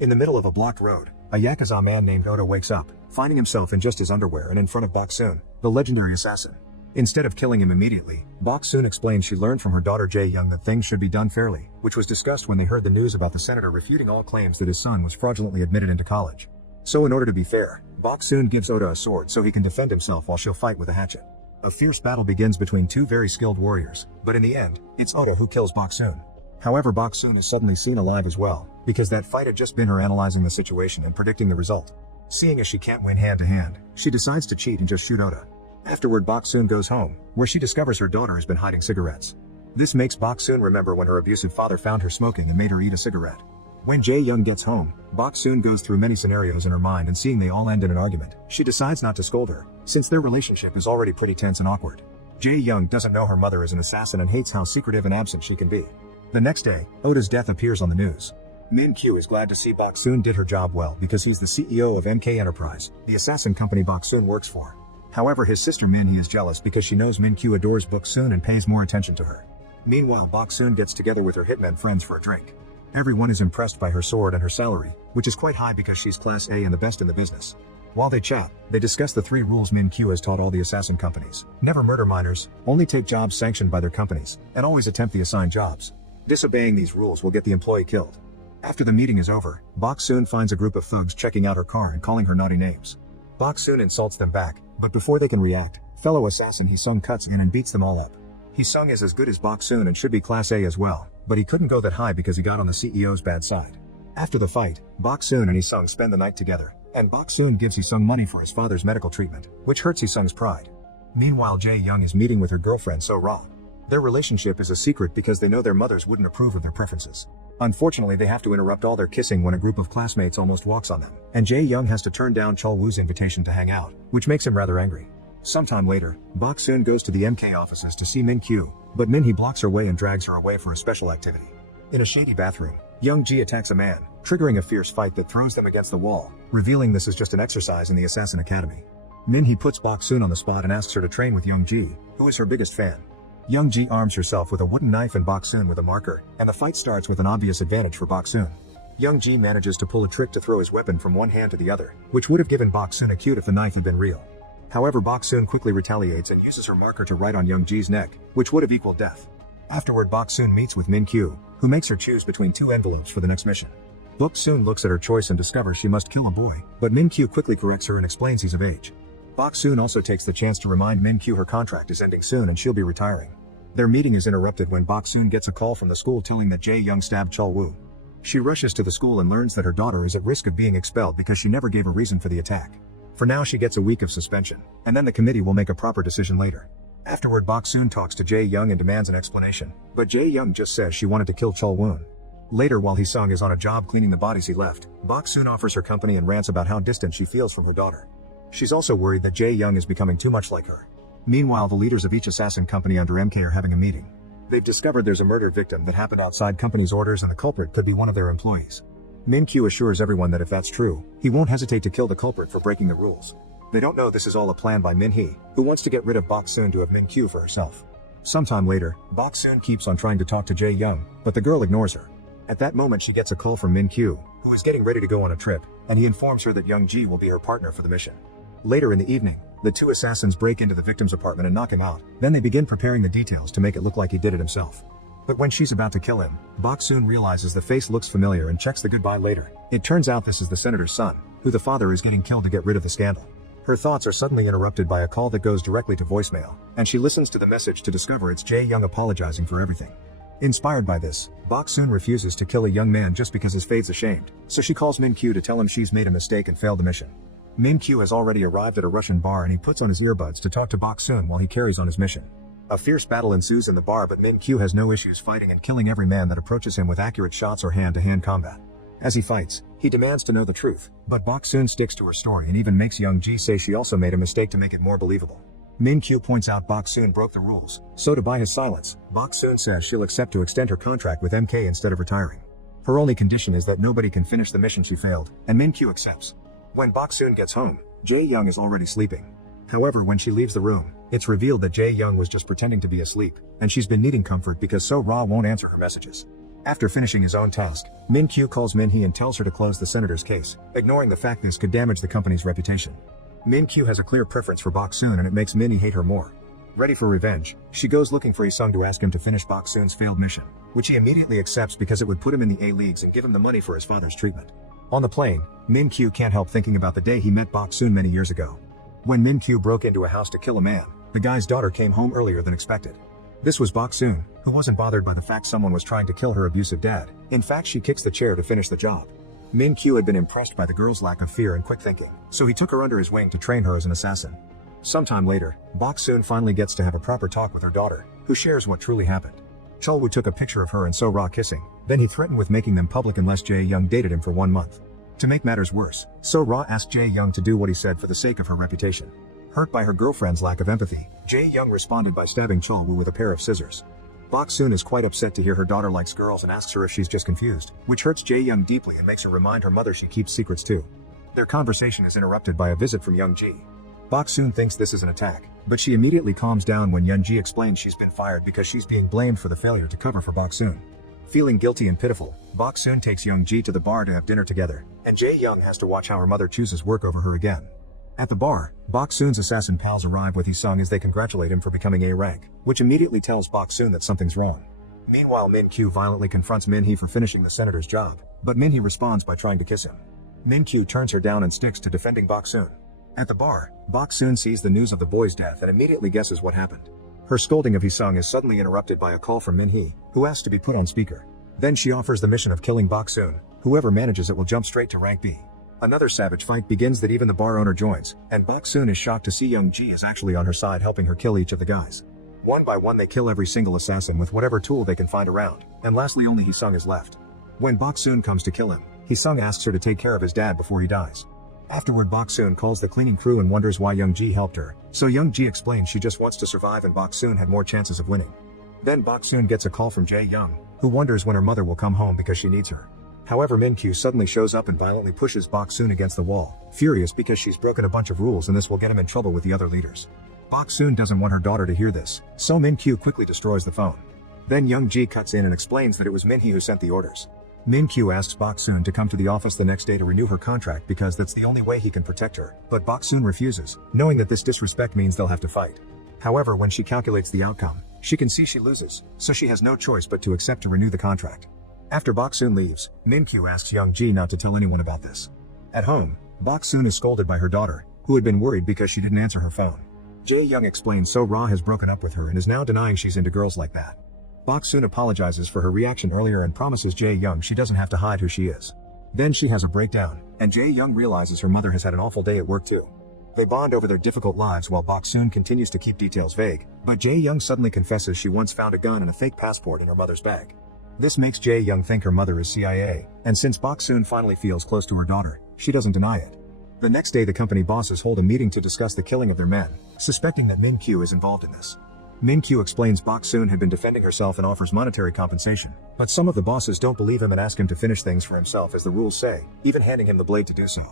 In the middle of a blocked road, a Yakuza man named Oda wakes up, finding himself in just his underwear and in front of Bok-soon, the legendary assassin. Instead of killing him immediately, Bok-soon explains she learned from her daughter Jae-young that things should be done fairly, which was discussed when they heard the news about the senator refuting all claims that his son was fraudulently admitted into college. So in order to be fair, Bok-soon gives Oda a sword so he can defend himself while she'll fight with a hatchet. A fierce battle begins between two very skilled warriors, but in the end, it's Oda who kills Bok-soon. However, Bok-soon is suddenly seen alive as well, because that fight had just been her analyzing the situation and predicting the result. Seeing as she can't win hand to hand, she decides to cheat and just shoot Oda. Afterward, Bok-soon goes home, where she discovers her daughter has been hiding cigarettes. This makes Bok-soon remember when her abusive father found her smoking and made her eat a cigarette. When Jae-young gets home, Bok-soon goes through many scenarios in her mind, and seeing they all end in an argument, she decides not to scold her, since their relationship is already pretty tense and awkward. Jae-young doesn't know her mother is an assassin and hates how secretive and absent she can be. The next day, Oda's death appears on the news. Min-kyu is glad to see Bok-soon did her job well because he's the CEO of MK Enterprise, the assassin company Bok-soon works for. However, his sister Min-hee is jealous because she knows Min-kyu adores Bok-soon and pays more attention to her. Meanwhile, Bok-soon gets together with her hitmen friends for a drink. Everyone is impressed by her sword and her salary, which is quite high because she's Class A and the best in the business. While they chat, they discuss the 3 rules Min-kyu has taught all the assassin companies. Never murder minors, only take jobs sanctioned by their companies, and always attempt the assigned jobs. Disobeying these rules will get the employee killed. After the meeting is over, Bok-soon finds a group of thugs checking out her car and calling her naughty names. Bok-soon insults them back, but before they can react, fellow assassin Hee-sung cuts in and beats them all up. Hee-sung is as good as Bok-soon and should be Class A as well, but he couldn't go that high because he got on the CEO's bad side. After the fight, Bok-soon and Hee-sung spend the night together, and Bok-soon gives Hee-sung money for his father's medical treatment, which hurts Hee-sung's pride. Meanwhile, Jae-young is meeting with her girlfriend So-ra. Their relationship is a secret because they know their mothers wouldn't approve of their preferences. Unfortunately, they have to interrupt all their kissing when a group of classmates almost walks on them, and Jae-young has to turn down Chol-woo's invitation to hang out, which makes him rather angry. Sometime later, Bok-soon goes to the MK offices to see Min-kyu, but Min-hee blocks her way and drags her away for a special activity. In a shady bathroom, Young-ji attacks a man, triggering a fierce fight that throws them against the wall, revealing this is just an exercise in the Assassin Academy. Min-hee puts Bok-soon on the spot and asks her to train with Young-ji, who is her biggest fan. Young-ji arms herself with a wooden knife and Bok-soon with a marker, and the fight starts with an obvious advantage for Bok-soon. Young-ji manages to pull a trick to throw his weapon from one hand to the other, which would have given Bok-soon a cute if the knife had been real. However, Bok-soon quickly retaliates and uses her marker to write on Young-ji's neck, which would have equaled death. Afterward, Bok-soon meets with Min-kyu, who makes her choose between 2 envelopes for the next mission. Bok-soon looks at her choice and discovers she must kill a boy, but Min-kyu quickly corrects her and explains he's of age. Bok-soon also takes the chance to remind Min-kyu her contract is ending soon and she'll be retiring. Their meeting is interrupted when Bok-soon gets a call from the school telling that Jae-young stabbed Chol-woo. She rushes to the school and learns that her daughter is at risk of being expelled because she never gave a reason for the attack. For now, she gets a week of suspension, and then the committee will make a proper decision later. Afterward, Bok-soon talks to Jae-young and demands an explanation, but Jae-young just says she wanted to kill Chol-woo. Later, while Hee-sung is on a job cleaning the bodies he left, Bok-soon offers her company and rants about how distant she feels from her daughter. She's also worried that Jae-young is becoming too much like her. Meanwhile, the leaders of each assassin company under MK are having a meeting. They've discovered there's a murder victim that happened outside company's orders and the culprit could be one of their employees. Min-kyu assures everyone that if that's true, he won't hesitate to kill the culprit for breaking the rules. They don't know this is all a plan by Min-hee, who wants to get rid of Bok-soon to have Min-kyu for herself. Sometime later, Bok-soon keeps on trying to talk to Jae-young, but the girl ignores her. At that moment, she gets a call from Min-kyu, who is getting ready to go on a trip, and he informs her that Young-ji will be her partner for the mission. Later in the evening, the 2 assassins break into the victim's apartment and knock him out, then they begin preparing the details to make it look like he did it himself. But when she's about to kill him, Bok-soon realizes the face looks familiar and checks the goodbye later. It turns out this is the senator's son, who the father is getting killed to get rid of the scandal. Her thoughts are suddenly interrupted by a call that goes directly to voicemail, and she listens to the message to discover it's Jae-young apologizing for everything. Inspired by this, Bok-soon refuses to kill a young man just because his fate's ashamed, so she calls Min-kyu to tell him she's made a mistake and failed the mission. Min-kyu has already arrived at a Russian bar and he puts on his earbuds to talk to Bok-soon while he carries on his mission. A fierce battle ensues in the bar, but Min-kyu has no issues fighting and killing every man that approaches him with accurate shots or hand-to-hand combat. As he fights, he demands to know the truth, but Bok-soon sticks to her story and even makes Young-ji say she also made a mistake to make it more believable. Min-kyu points out Bok-soon broke the rules, so to buy his silence, Bok-soon says she'll accept to extend her contract with MK instead of retiring. Her only condition is that nobody can finish the mission she failed, and Min-kyu accepts. When Bok-soon gets home, Jae-young is already sleeping. However, when she leaves the room, it's revealed that Jae-young was just pretending to be asleep, and she's been needing comfort because So-ra won't answer her messages. After finishing his own task, Min-kyu calls Min-hee and tells her to close the senator's case, ignoring the fact this could damage the company's reputation. Min-kyu has a clear preference for Bok-soon and it makes Min-hee hate her more. Ready for revenge, she goes looking for Hee-sung to ask him to finish Bok-soon's failed mission, which he immediately accepts because it would put him in the A-leagues and give him the money for his father's treatment. On the plane, Min-kyu can't help thinking about the day he met Bok-soon many years ago. When Min-kyu broke into a house to kill a man, the guy's daughter came home earlier than expected. This was Bok-soon, who wasn't bothered by the fact someone was trying to kill her abusive dad. In fact, she kicks the chair to finish the job. Min-kyu had been impressed by the girl's lack of fear and quick thinking, so he took her under his wing to train her as an assassin. Sometime later, Bok-soon finally gets to have a proper talk with her daughter, who shares what truly happened. Chol-woo took a picture of her and So-ra kissing, then he threatened with making them public unless Jae-young dated him for 1 month. To make matters worse, So-ra asked Jae-young to do what he said for the sake of her reputation. Hurt by her girlfriend's lack of empathy, Jae-young responded by stabbing Chol-woo with a pair of scissors. Bok-soon is quite upset to hear her daughter likes girls and asks her if she's just confused, which hurts Jae-young deeply and makes her remind her mother she keeps secrets too. Their conversation is interrupted by a visit from Young-ji. Bok-soon thinks this is an attack, but she immediately calms down when Young-ji explains she's been fired because she's being blamed for the failure to cover for Bok-soon. Feeling guilty and pitiful, Bok-soon takes Young-ji to the bar to have dinner together, and Jae-young has to watch how her mother chooses work over her again. At the bar, Bok-soon's assassin pals arrive with Hee-sung as they congratulate him for becoming A rank, which immediately tells Bok-soon that something's wrong. Meanwhile, Min-kyu violently confronts Min-hee for finishing the senator's job, but Min-hee responds by trying to kiss him. Min-kyu turns her down and sticks to defending Bok-soon. At the bar, Bok-soon sees the news of the boy's death and immediately guesses what happened. Her scolding of Hee-sung is suddenly interrupted by a call from Min-hee, who asks to be put on speaker. Then she offers the mission of killing Bok-soon. Whoever manages it will jump straight to rank B. Another savage fight begins that even the bar owner joins, and Bok-soon is shocked to see Young-ji is actually on her side helping her kill each of the guys. One by one they kill every single assassin with whatever tool they can find around, and lastly only Hee-sung is left. When Bok-soon comes to kill him, Hee-sung asks her to take care of his dad before he dies. Afterward, Bok-soon calls the cleaning crew and wonders why Young-ji helped her, so Young-ji explains she just wants to survive and Bok-soon had more chances of winning. Then Bok-soon gets a call from Jae-young, who wonders when her mother will come home because she needs her. However, Min-kyu suddenly shows up and violently pushes Bok-soon against the wall, furious because she's broken a bunch of rules and this will get him in trouble with the other leaders. Bok-soon doesn't want her daughter to hear this, so Min-kyu quickly destroys the phone. Then Young-ji cuts in and explains that it was Min-hee who sent the orders. Min-kyu asks Bok-soon to come to the office the next day to renew her contract because that's the only way he can protect her, but Bok-soon refuses, knowing that this disrespect means they'll have to fight. However, when she calculates the outcome, she can see she loses, so she has no choice but to accept to renew the contract. After Bok-soon leaves, Min-kyu asks Young-ji not to tell anyone about this. At home, Bok-soon is scolded by her daughter, who had been worried because she didn't answer her phone. Jae-young explains So-ra has broken up with her and is now denying she's into girls like that. Bok-soon apologizes for her reaction earlier and promises Jae-young she doesn't have to hide who she is. Then she has a breakdown, and Jae-young realizes her mother has had an awful day at work too. They bond over their difficult lives while Bok-soon continues to keep details vague, but Jae-young suddenly confesses she once found a gun and a fake passport in her mother's bag. This makes Jae-young think her mother is CIA, and since Bok-soon finally feels close to her daughter, she doesn't deny it. The next day the company bosses hold a meeting to discuss the killing of their men, suspecting that Min-kyu is involved in this. Min-kyu explains Bok-soon had been defending herself and offers monetary compensation, but some of the bosses don't believe him and ask him to finish things for himself as the rules say, even handing him the blade to do so.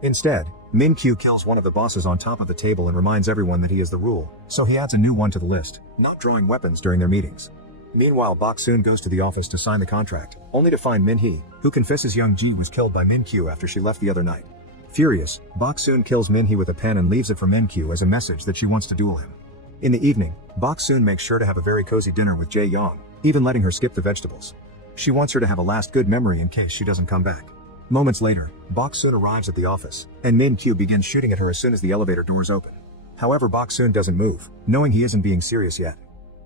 Instead, Min-kyu kills one of the bosses on top of the table and reminds everyone that he is the rule, so he adds a new one to the list, not drawing weapons during their meetings. Meanwhile, Bok-soon goes to the office to sign the contract, only to find Min-hee, who confesses Young-ji was killed by Min-kyu after she left the other night. Furious, Bok-soon kills Min-hee with a pen and leaves it for Min-kyu as a message that she wants to duel him. In the evening, Bok-soon makes sure to have a very cozy dinner with Jae-young, even letting her skip the vegetables. She wants her to have a last good memory in case she doesn't come back. Moments later, Bok-soon arrives at the office, and Min-kyu begins shooting at her as soon as the elevator doors open. However, Bok-soon doesn't move, knowing he isn't being serious yet.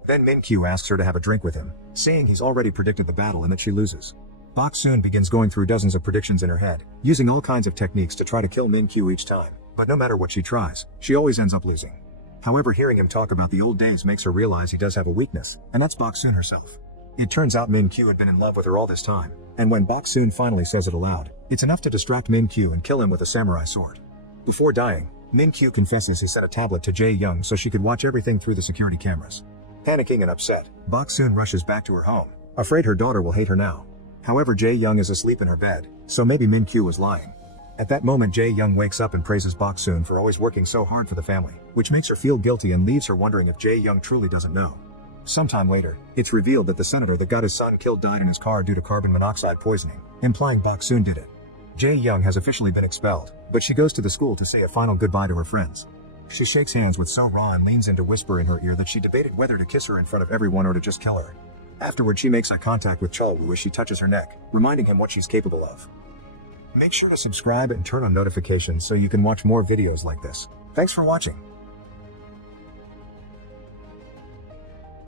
Then Min-kyu asks her to have a drink with him, saying he's already predicted the battle and that she loses. Bok-soon begins going through dozens of predictions in her head, using all kinds of techniques to try to kill Min-kyu each time, but no matter what she tries, she always ends up losing. However, hearing him talk about the old days makes her realize he does have a weakness, and that's Bok-soon herself. It turns out Min-kyu had been in love with her all this time, and when Bok-soon finally says it aloud, it's enough to distract Min-kyu and kill him with a samurai sword. Before dying, Min-kyu confesses he sent a tablet to Jae-young so she could watch everything through the security cameras. Panicking and upset, Bok-soon rushes back to her home, afraid her daughter will hate her now. However, Jae-young is asleep in her bed, so maybe Min-kyu was lying. At that moment, Jae-young wakes up and praises Bok-soon for always working so hard for the family, which makes her feel guilty and leaves her wondering if Jae-young truly doesn't know. Sometime later, it's revealed that the senator that got his son killed died in his car due to carbon monoxide poisoning, implying Bok-soon did it. Jae-young has officially been expelled, but she goes to the school to say a final goodbye to her friends. She shakes hands with So-ra and leans in to whisper in her ear that she debated whether to kiss her in front of everyone or to just kill her. Afterward, she makes eye contact with Chol-woo as she touches her neck, reminding him what she's capable of. Make sure to subscribe and turn on notifications so you can watch more videos like this. Thanks for watching.